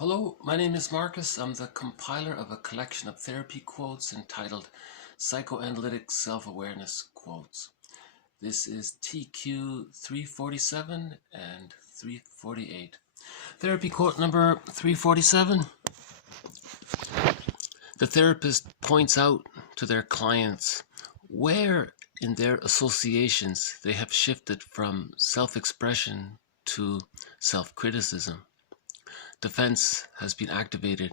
Hello, my name is Marcus. I'm the compiler of a collection of therapy quotes entitled Psychoanalytic Self-Awareness Quotes. This is TQ 347 and 348. Therapy quote number 347. The therapist points out to their clients where in their associations they have shifted from self-expression to self-criticism. Defense has been activated,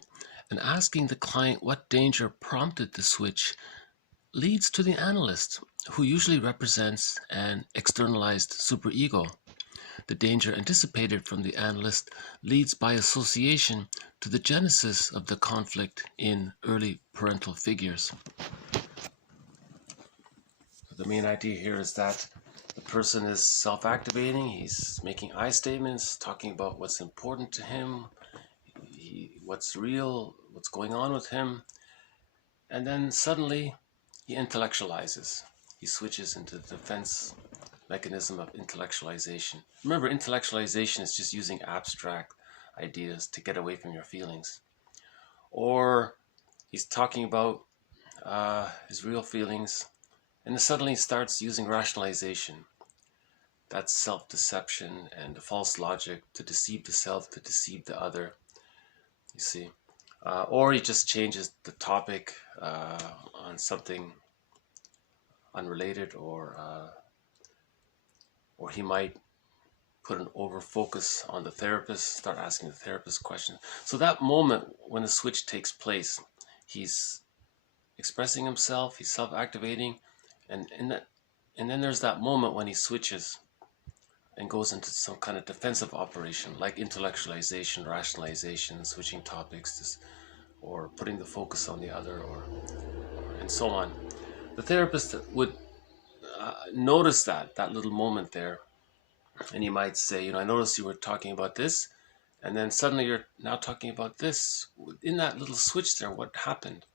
and asking the client what danger prompted the switch leads to the analyst, who usually represents an externalized superego. The danger anticipated from the analyst leads by association to the genesis of the conflict in early parental figures. The main idea here is that the person is self-activating. He's making I statements, talking about what's important to him, what's real, what's going on with him, and then suddenly he intellectualizes. He switches into the defense mechanism of intellectualization. Remember, intellectualization is just using abstract ideas to get away from your feelings. Or he's talking about his real feelings, and then suddenly starts using rationalization. That's self-deception and false logic to deceive the self, to deceive the other. You see, or he just changes the topic on something unrelated, or he might put an over focus on the therapist, start asking the therapist questions. So that moment when the switch takes place, he's expressing himself, he's self-activating, and then there's that moment when he switches and goes into some kind of defensive operation, like intellectualization, rationalization, switching topics, or putting the focus on the other, and so on. The therapist would notice that little moment there, and he might say, I noticed you were talking about this, and then suddenly you're now talking about this. In that little switch there, what happened?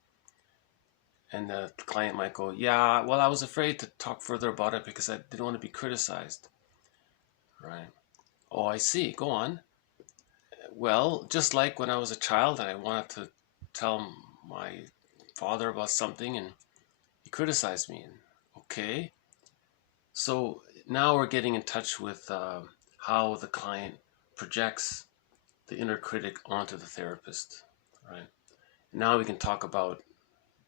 And the client might go, yeah, well, I was afraid to talk further about it because I didn't want to be criticized. Right. Oh, I see. Go on. Well, just like when I was a child and I wanted to tell my father about something and he criticized me. Okay. So now we're getting in touch with how the client projects the inner critic onto the therapist. Right. Now we can talk about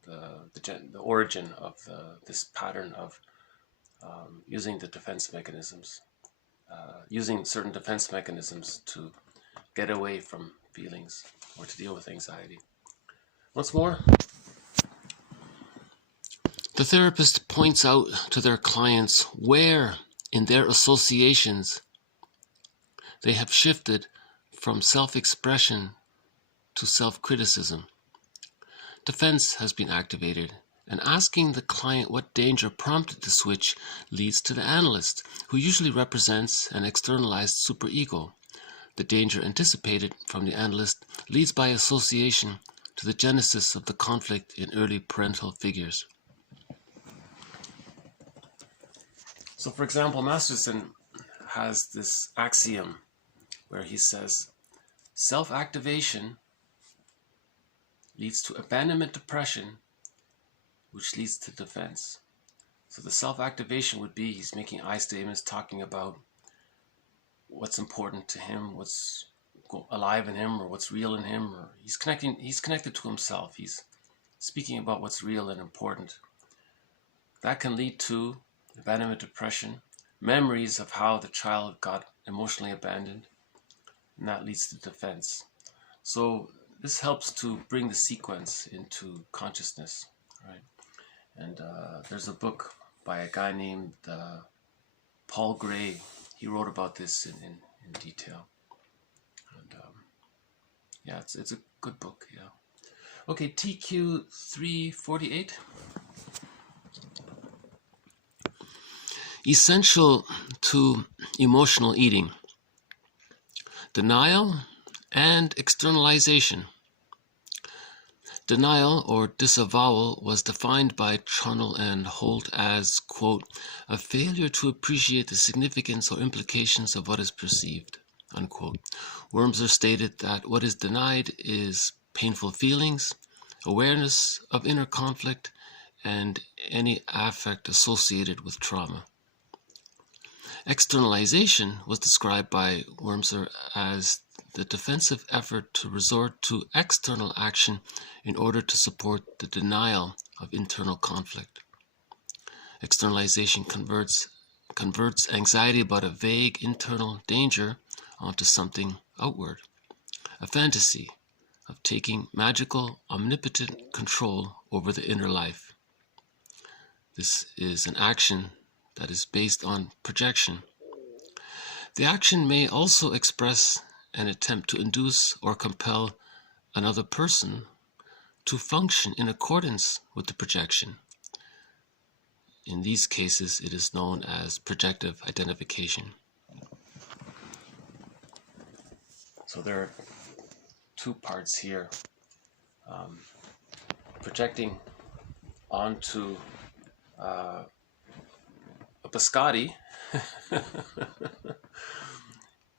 the origin of this pattern of using the defense mechanisms. Using certain defense mechanisms to get away from feelings or to deal with anxiety. Once more. The therapist points out to their clients where in their associations they have shifted from self-expression to self-criticism. Defense has been activated, and asking the client what danger prompted the switch leads to the analyst, who usually represents an externalized superego. The danger anticipated from the analyst leads by association to the genesis of the conflict in early parental figures. So, for example, Masterson has this axiom where he says, self-activation leads to abandonment depression, which leads to defense. So the self-activation would be he's making I statements, talking about what's important to him, what's alive in him, or what's real in him, or he's connected to himself. He's speaking about what's real and important. That can lead to abandonment depression, memories of how the child got emotionally abandoned, and that leads to defense. So this helps to bring the sequence into consciousness, right? And there's a book by a guy named Paul Gray. He wrote about this in detail. And yeah, it's a good book, yeah. Okay, TQ 348. Essential to emotional eating: denial and externalization. Denial, or disavowal, was defined by Trunnel and Holt as, quote, a failure to appreciate the significance or implications of what is perceived, unquote. Wurmser stated that what is denied is painful feelings, awareness of inner conflict, and any affect associated with trauma. Externalization was described by Wurmser as the defensive effort to resort to external action in order to support the denial of internal conflict. Externalization converts anxiety about a vague internal danger onto something outward, a fantasy of taking magical, omnipotent control over the inner life. This is an action that is based on projection. The action may also express an attempt to induce or compel another person to function in accordance with the projection. In these cases, it is known as projective identification. So there are two parts here. Projecting onto a biscotti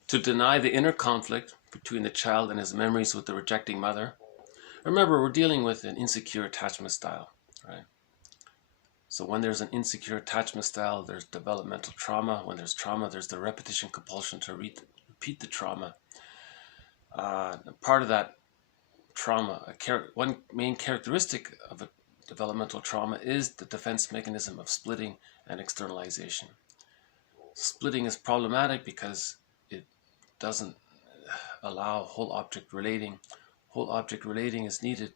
to deny the inner conflict between the child and his memories with the rejecting mother. Remember, we're dealing with an insecure attachment style, right? So when there's an insecure attachment style, there's developmental trauma. When there's trauma, there's the repetition compulsion to repeat the trauma. Part of that trauma, one main characteristic of a developmental trauma is the defense mechanism of splitting and externalization. Splitting is problematic because it doesn't allow whole object relating. Whole object relating is needed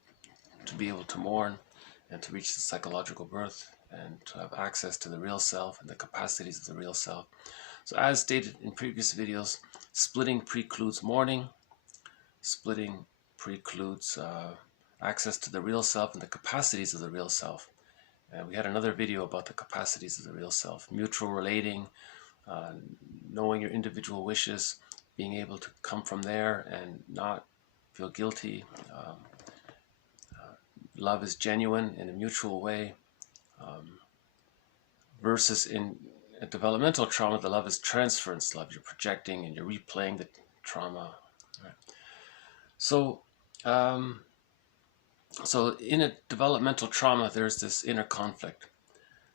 to be able to mourn and to reach the psychological birth and to have access to the real self and the capacities of the real self. So as stated in previous videos, splitting precludes mourning. Splitting precludes access to the real self and the capacities of the real self. And we had another video about the capacities of the real self, mutual relating, knowing your individual wishes, being able to come from there and not feel guilty. Love is genuine in a mutual way, versus in a developmental trauma, the love is transference love. You're projecting and you're replaying the trauma. Right? So in a developmental trauma, there's this inner conflict.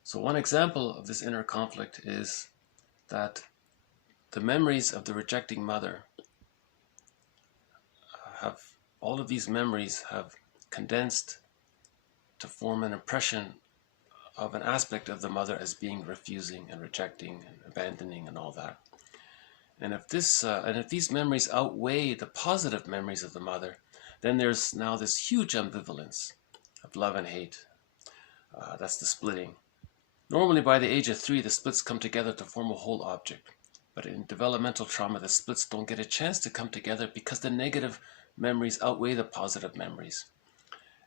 So one example of this inner conflict is that the memories of the rejecting mother all of these memories have condensed to form an impression of an aspect of the mother as being refusing and rejecting and abandoning and all that. And if these memories outweigh the positive memories of the mother, then there's now this huge ambivalence of love and hate. That's the splitting. Normally by the age of 3, the splits come together to form a whole object. But in developmental trauma, the splits don't get a chance to come together because the negative memories outweigh the positive memories.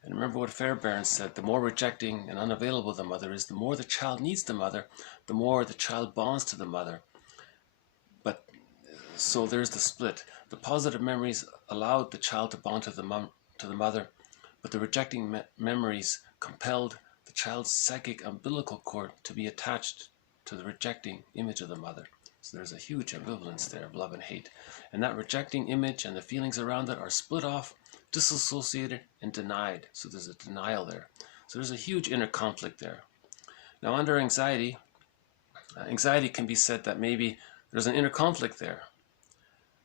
And remember what Fairbairn said, the more rejecting and unavailable the mother is, the more the child needs the mother, the more the child bonds to the mother. But so there's the split. The positive memories allowed the child to bond to the mother, but the rejecting memories compelled the child's psychic umbilical cord to be attached to the rejecting image of the mother. So there's a huge ambivalence there of love and hate. And that rejecting image and the feelings around it are split off, disassociated, and denied. So there's a denial there. So there's a huge inner conflict there. Now under anxiety, anxiety can be said that maybe there's an inner conflict there.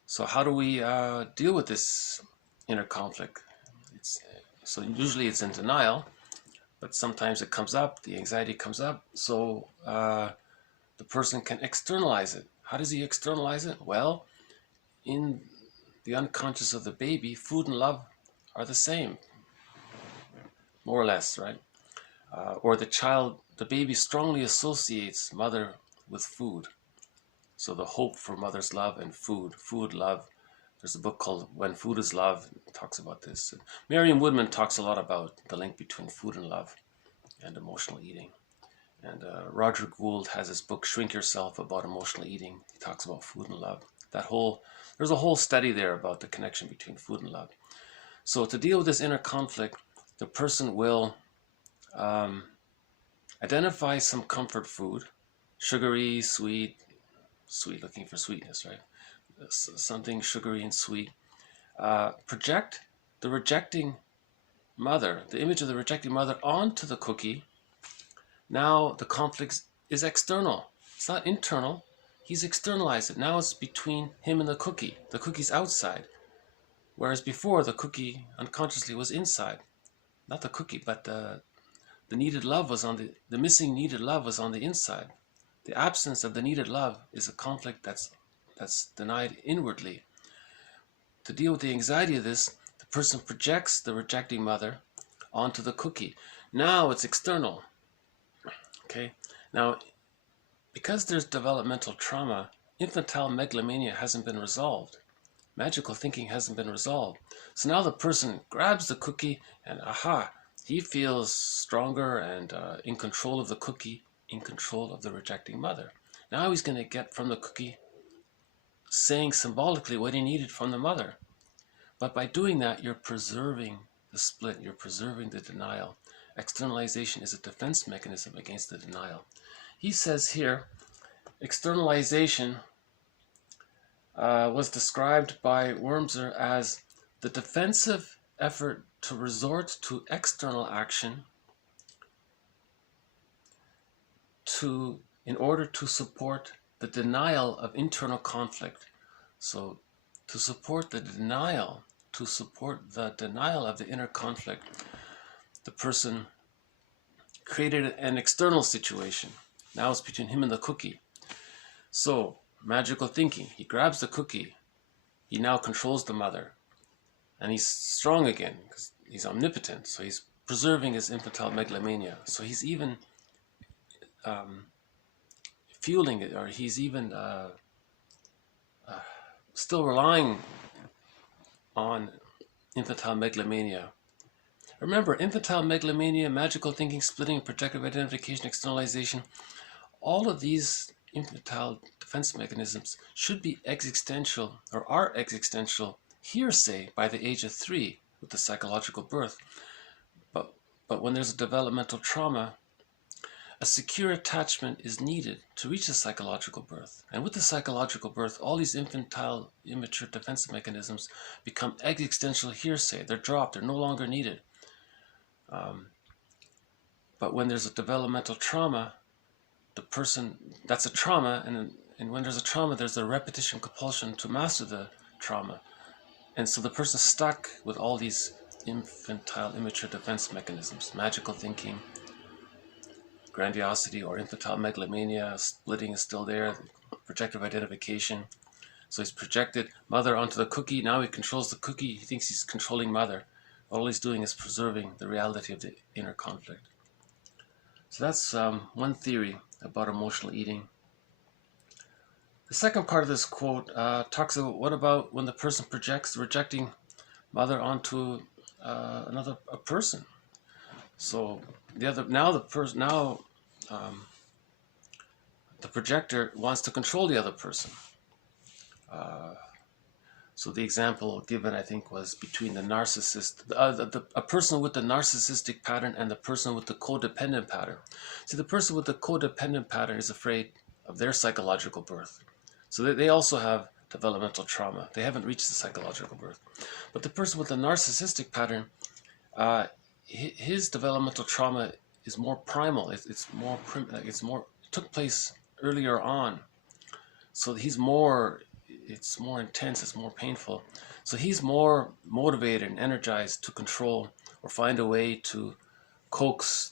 So how do we deal with this inner conflict? So usually it's in denial, but sometimes it comes up, the anxiety comes up, so the person can externalize it. How does he externalize it? Well, in the unconscious of the baby, food and love are the same, more or less, right? Or the baby strongly associates mother with food. So the hope for mother's love and food, love. There's a book called When Food is Love. It talks about this. And Marion Woodman talks a lot about the link between food and love and emotional eating. And Roger Gould has his book Shrink Yourself about emotional eating. He talks about food and love. There's a whole study there about the connection between food and love. So to deal with this inner conflict, the person will identify some comfort food, sugary, sweet, looking for sweetness, right? something sugary and sweet. Project the rejecting mother, the image of the rejecting mother, onto the cookie. Now the conflict is external. It's not internal. He's externalized it. Now it's between him and the cookie. The cookie's outside. Whereas before, the cookie unconsciously was inside. Not the cookie, but the needed love was on the missing needed love was on the inside. The absence of the needed love is a conflict that's denied inwardly. To deal with the anxiety of this, the person projects the rejecting mother onto the cookie. Now it's external. Okay? Now, because there's developmental trauma, infantile megalomania hasn't been resolved. Magical thinking hasn't been resolved. So now the person grabs the cookie and aha, he feels stronger and in control of the cookie, in control of the rejecting mother. Now he's going to get from the cookie saying symbolically what he needed from the mother. But by doing that, you're preserving the split, you're preserving the denial. Externalization is a defense mechanism against the denial. He says here, externalization was described by Wurmser as the defensive effort to resort to external action in order to support the denial of internal conflict. So to support the denial of the inner conflict, the person created an external situation. Now it's between him and the cookie. So magical thinking, he grabs the cookie, he now controls the mother, and he's strong again because he's omnipotent, so he's preserving his infantile megalomania. So he's even fueling it, or he's even still relying on infantile megalomania. Remember, infantile megalomania, magical thinking, splitting, projective identification, externalization, all of these infantile defense mechanisms should be existential, or are existential hearsay by the age of 3 with the psychological birth. But when there's a developmental trauma, a secure attachment is needed to reach the psychological birth. And with the psychological birth, all these infantile, immature defense mechanisms become existential hearsay. They're dropped, they're no longer needed. But when there's a developmental trauma, the person, that's a trauma, and when there's a trauma, there's a repetition compulsion to master the trauma. And so the person's stuck with all these infantile, immature defense mechanisms, magical thinking, grandiosity or infantile megalomania, splitting is still there, projective identification. So he's projected mother onto the cookie, now he controls the cookie, he thinks he's controlling mother. All he's doing is preserving the reality of the inner conflict. So that's one theory about emotional eating. The second part of this quote talks about what about when the person projects the rejecting mother onto a person. So the projector wants to control the other person. So the example given, I think, was between the narcissist, a person with the narcissistic pattern and the person with the codependent pattern. See, the person with the codependent pattern is afraid of their psychological birth. So they also have developmental trauma. They haven't reached the psychological birth. But the person with the narcissistic pattern, his developmental trauma is more primal. It took place earlier on. So it's more intense, it's more painful. So he's more motivated and energized to control or find a way to coax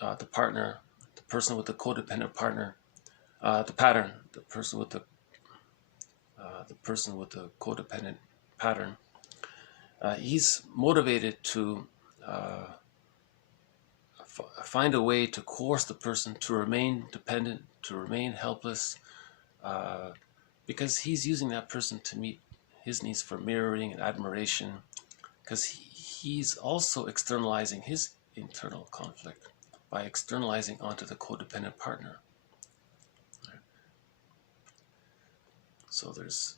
the partner, the person with the codependent partner, the person with the codependent pattern. He's motivated to find a way to coerce the person to remain dependent, to remain helpless, because he's using that person to meet his needs for mirroring and admiration, because he's also externalizing his internal conflict by externalizing onto the codependent partner. So there's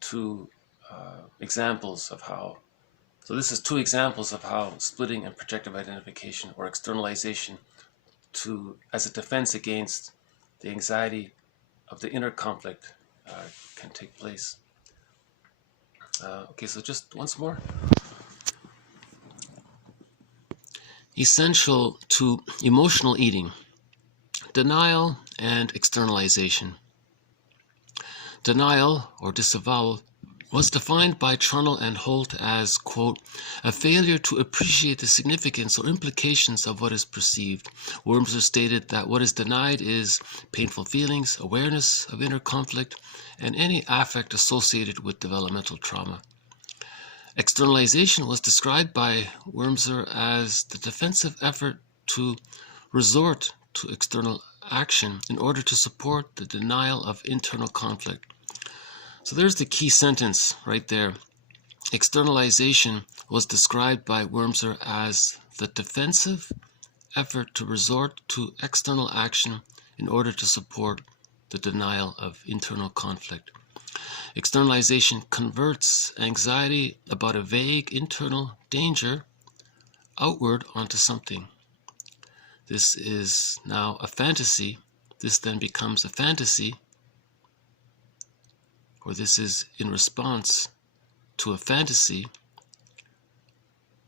two examples of how, so this is two examples of how splitting and projective identification or externalization as a defense against the anxiety of the inner conflict can take place. Okay, so just once more. Essential to emotional eating: denial and externalization. Denial, or disavowal, was defined by Trunnel and Holt as, quote, a failure to appreciate the significance or implications of what is perceived. Wurmser stated that what is denied is painful feelings, awareness of inner conflict, and any affect associated with developmental trauma. Externalization was described by Wurmser as the defensive effort to resort to external action in order to support the denial of internal conflict. So there's the key sentence right there. Externalization was described by Wurmser as the defensive effort to resort to external action in order to support the denial of internal conflict. Externalization converts anxiety about a vague internal danger outward onto something. This is now a fantasy. This then becomes a fantasy, or this is in response to a fantasy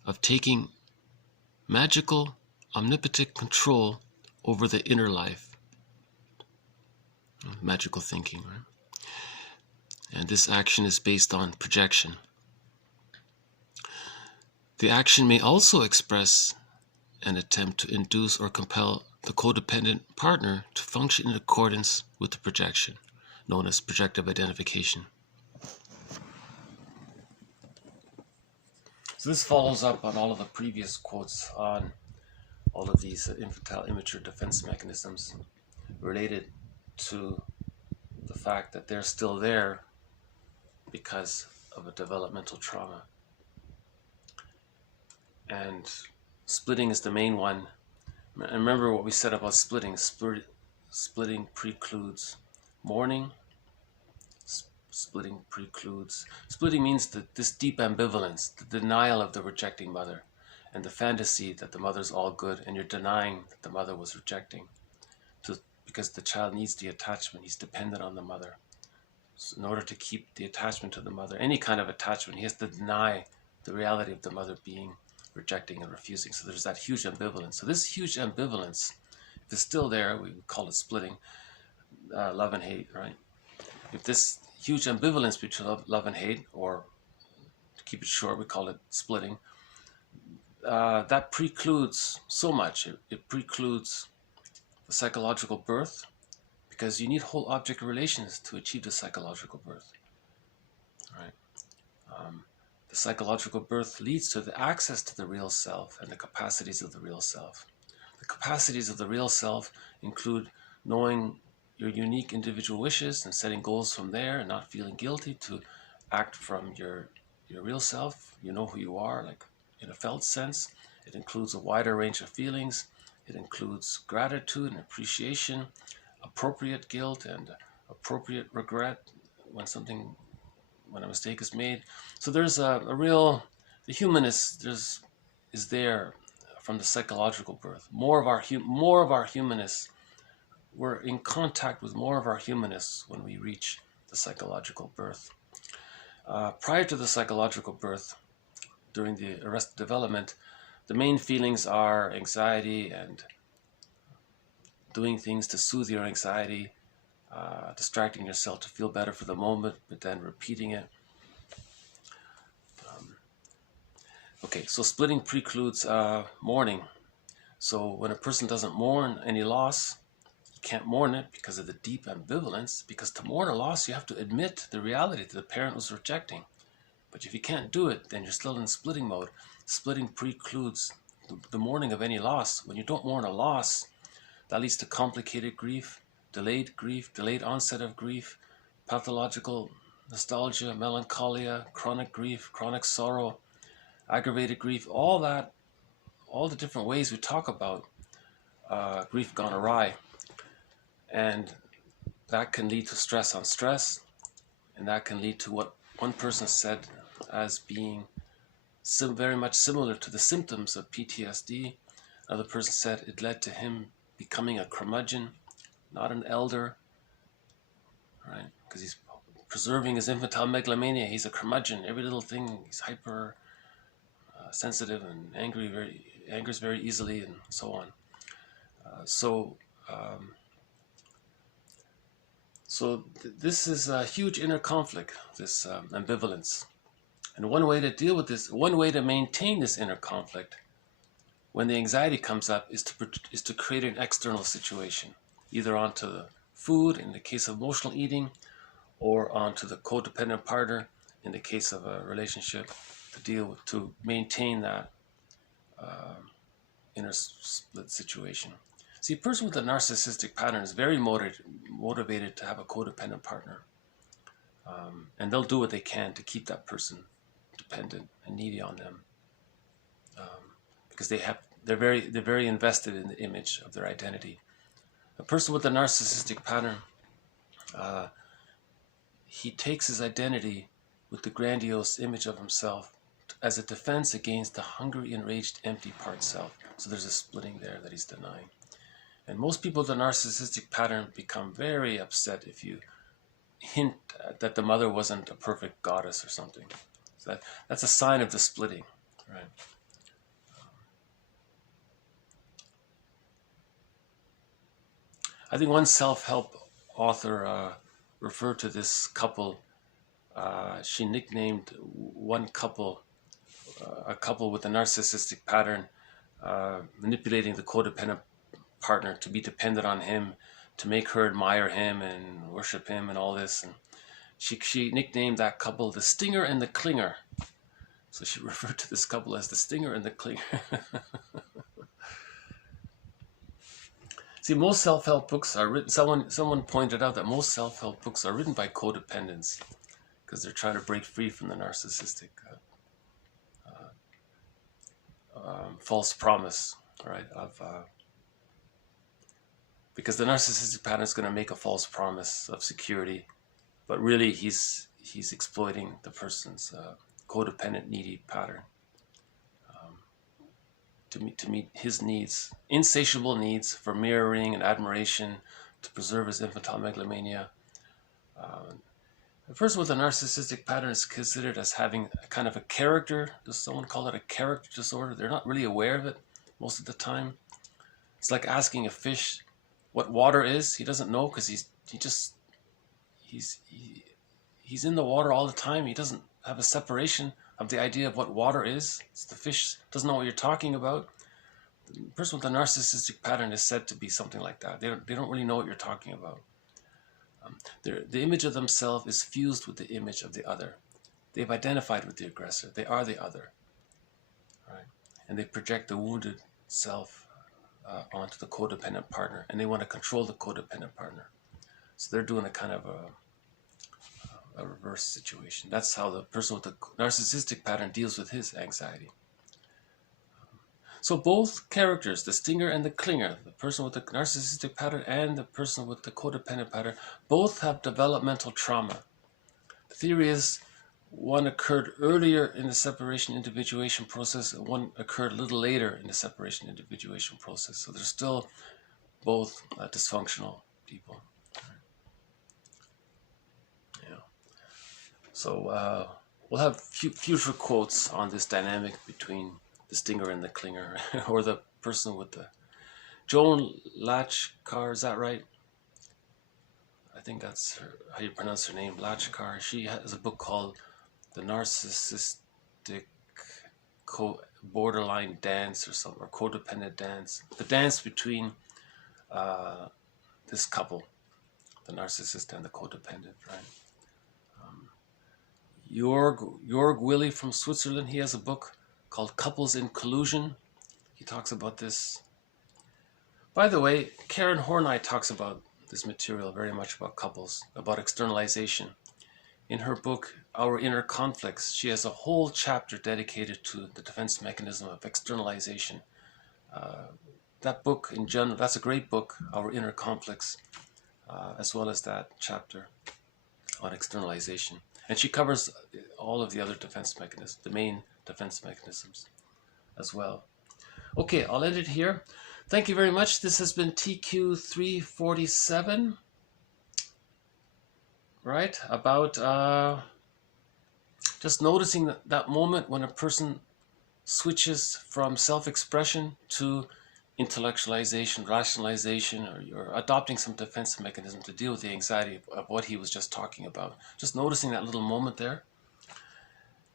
of taking magical, omnipotent control over the inner life. Magical thinking, right? And this action is based on projection. The action may also express an attempt to induce or compel the codependent partner to function in accordance with the projection, known as projective identification. So this follows up on all of the previous quotes on all of these infantile immature defense mechanisms related to the fact that they're still there because of a developmental trauma. And splitting is the main one. And remember what we said about splitting. Splitting precludes mourning. Splitting means that this deep ambivalence, the denial of the rejecting mother, and the fantasy that the mother's all good, and you're denying that the mother was rejecting, because the child needs the attachment. He's dependent on the mother. So in order to keep the attachment to the mother, any kind of attachment, he has to deny the reality of the mother being rejecting and refusing. So there's that huge ambivalence. So this huge ambivalence, if it's still there, we call it splitting, love and hate, right? If this huge ambivalence between love and hate, or to keep it short, we call it splitting, that precludes so much. It precludes the psychological birth, because you need whole object relations to achieve the psychological birth, right? The psychological birth leads to the access to the real self and the capacities of the real self. The capacities of the real self include knowing your unique individual wishes and setting goals from there, and not feeling guilty to act from your real self. You know who you are, like in a felt sense. It includes a wider range of feelings. It includes gratitude and appreciation, appropriate guilt and appropriate regret when a mistake is made. So there's a real, the humanist is there from the psychological birth. More of our humanists, we're in contact with more of our humanists when we reach the psychological birth. Prior to the psychological birth, during the arrested development, the main feelings are anxiety and doing things to soothe your anxiety, distracting yourself to feel better for the moment, but then repeating it. Okay, so splitting precludes mourning. So when a person doesn't mourn any loss, you can't mourn it because of the deep ambivalence, because to mourn a loss, you have to admit the reality that the parent was rejecting. But if you can't do it, then you're still in splitting mode. Splitting precludes the mourning of any loss. When you don't mourn a loss, that leads to complicated grief, delayed onset of grief, pathological nostalgia, melancholia, chronic grief, chronic sorrow, aggravated grief, all the different ways we talk about grief gone awry. And that can lead to stress on stress, and that can lead to what one person said as being very much similar to the symptoms of PTSD. Another person said it led to him becoming a curmudgeon, not an elder, right? Because he's preserving his infantile megalomania. He's a curmudgeon. Every little thing, he's hyper sensitive and angers very easily, and so on. This is a huge inner conflict, this ambivalence. And one way to deal with this, one way to maintain this inner conflict when the anxiety comes up is to create an external situation, either onto the food in the case of emotional eating, or onto the codependent partner in the case of a relationship, to maintain that inner split situation. See, a person with a narcissistic pattern is very motivated to have a codependent partner, and they'll do what they can to keep that person dependent and needy on them, because they're very invested in the image of their identity. A person with a narcissistic pattern, he takes his identity with the grandiose image of himself as a defense against the hungry, enraged, empty part self. So there's a splitting there that he's denying. And most people with a narcissistic pattern become very upset if you hint that the mother wasn't a perfect goddess or something. So that's a sign of the splitting, right? I think one self-help author referred to this couple. She nicknamed one couple, a couple with a narcissistic pattern, manipulating the codependent partner to be dependent on him, to make her admire him and worship him and all this. And she nicknamed that couple the stinger and the clinger. So she referred to this couple as the stinger and the clinger. See, most self-help books are written, someone pointed out that most self-help books are written by codependents because they're trying to break free from the narcissistic false promise, right? Because the narcissistic pattern is going to make a false promise of security, but really he's exploiting the person's codependent needy pattern to meet his needs, insatiable needs for mirroring and admiration, to preserve his infantile megalomania. A person with a narcissistic pattern is considered as having a kind of a character. Does someone call it a character disorder? They're not really aware of it most of the time. It's like asking a fish what water is. He doesn't know because he's in the water all the time. He doesn't have a separation of the idea of what water is. The fish doesn't know what you're talking about. The person with a narcissistic pattern is said to be something like that. They don't really know what you're talking about. The image of themselves is fused with the image of the other. They've identified with the aggressor. They are the other, right? And they project the wounded self onto the codependent partner, and they want to control the codependent partner. So they're doing a kind of a reverse situation. That's how the person with the narcissistic pattern deals with his anxiety. So both characters, the stinger and the clinger, the person with the narcissistic pattern and the person with the codependent pattern, both have developmental trauma. The theory is one occurred earlier in the separation individuation process, and one occurred a little later in the separation individuation process. So they're still both dysfunctional people. Yeah. So we'll have future quotes on this dynamic between the stinger and the clinger, or the person with the... Joan Lachkar, is that right? I think that's how you pronounce her name, Lachkar. She has a book called The Narcissistic Borderline Dance or something, or Codependent Dance. The dance between this couple, the narcissist and the codependent, right? Jörg Willi from Switzerland, he has a book called Couples in Collusion. He talks about this. By the way, Karen Horney talks about this material very much about couples, about externalization. In her book, Our Inner Conflicts, she has a whole chapter dedicated to the defense mechanism of externalization. That book, in general, that's a great book, Our Inner Conflicts, as well as that chapter on externalization. And she covers all of the other defense mechanisms, the main defense mechanisms as well. Okay, I'll end it here. Thank you very much. This has been TQ 347. right? About just noticing that moment when a person switches from self-expression to intellectualization, rationalization, or you're adopting some defensive mechanism to deal with the anxiety of what he was just talking about. Just noticing that little moment there.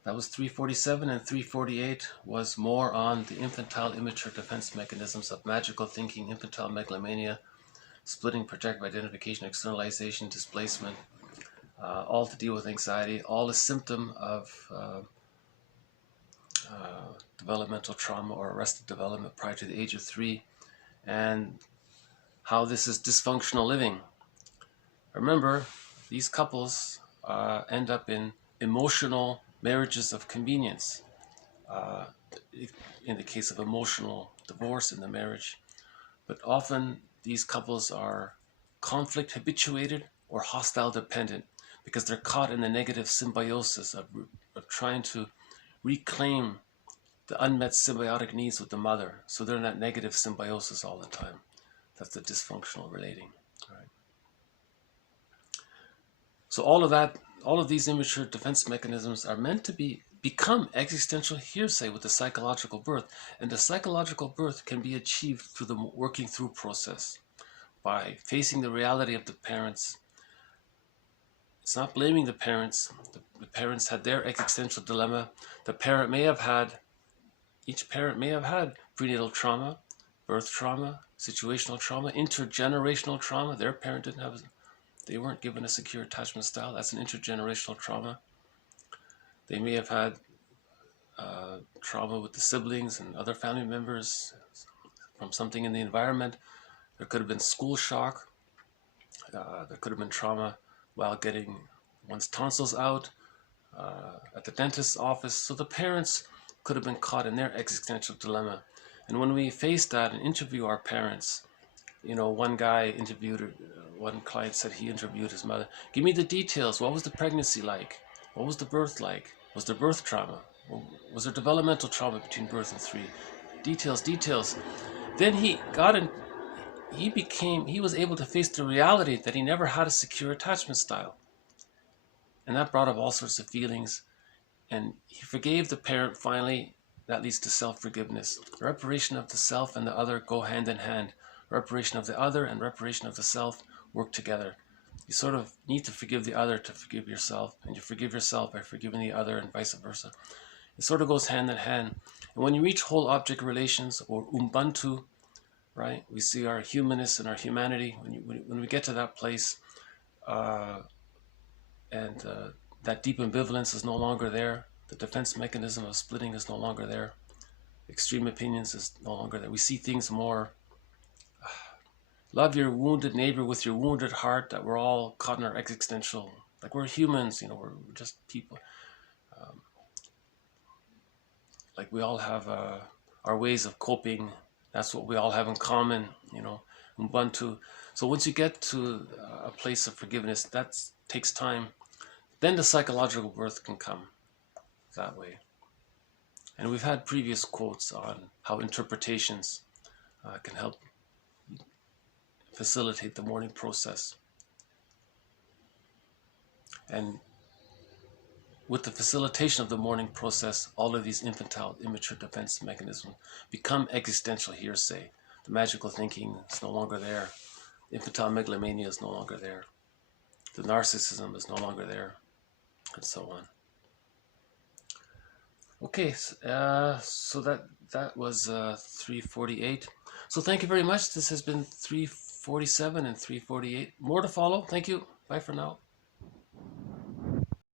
That was 347, and 348 was more on the infantile immature defense mechanisms of magical thinking, infantile megalomania, splitting, projective identification, externalization, displacement, all to deal with anxiety, all a symptom of developmental trauma or arrested development prior to the age of 3, and how this is dysfunctional living. Remember, these couples end up in emotional marriages of convenience. In the case of emotional divorce in the marriage, but often these couples are conflict habituated or hostile dependent because they're caught in the negative symbiosis of trying to reclaim the unmet symbiotic needs with the mother. So they're in that negative symbiosis all the time. That's the dysfunctional relating. Right? So all of these immature defense mechanisms are meant to become existential hearsay with the psychological birth. And the psychological birth can be achieved through the working through process by facing the reality of the parents. It's not blaming the parents. The parents had their existential dilemma. Each parent may have had prenatal trauma, birth trauma, situational trauma, intergenerational trauma. Their parent they weren't given a secure attachment style. That's an intergenerational trauma. They may have had trauma with the siblings and other family members from something in the environment. There could have been school shock. There could have been trauma while getting one's tonsils out at the dentist's office. So the parents could have been caught in their existential dilemma. And when we face that and interview our parents, one client said he interviewed his mother. Give me the details. What was the pregnancy like? What was the birth like? Was there birth trauma? Was there developmental trauma between birth and 3? Details. Then he was able to face the reality that he never had a secure attachment style. And that brought up all sorts of feelings. And he forgave the parent finally. That leads to self-forgiveness. Reparation of the self and the other go hand in hand. Reparation of the other and reparation of the self work together. You sort of need to forgive the other to forgive yourself, and you forgive yourself by forgiving the other, and vice versa. It sort of goes hand in hand. And when you reach whole object relations, or Ubuntu, right, we see our humanness and our humanity. When we get to that place, that deep ambivalence is no longer there. The defense mechanism of splitting is no longer there. Extreme opinions is no longer there. We see things more. Love your wounded neighbor with your wounded heart, that we're all caught in our existential, like we're humans, we're just people. Like we all have our ways of coping. That's what we all have in common, Ubuntu. So once you get to a place of forgiveness, that takes time. Then the psychological birth can come that way. And we've had previous quotes on how interpretations can help facilitate the mourning process. And with the facilitation of the mourning process, all of these infantile, immature defense mechanisms become existential hearsay. The magical thinking is no longer there. The infantile megalomania is no longer there. The narcissism is no longer there, and so on. Okay, so that was 348. So thank you very much. This has been 347 and 348. More to follow. Thank you. Bye for now.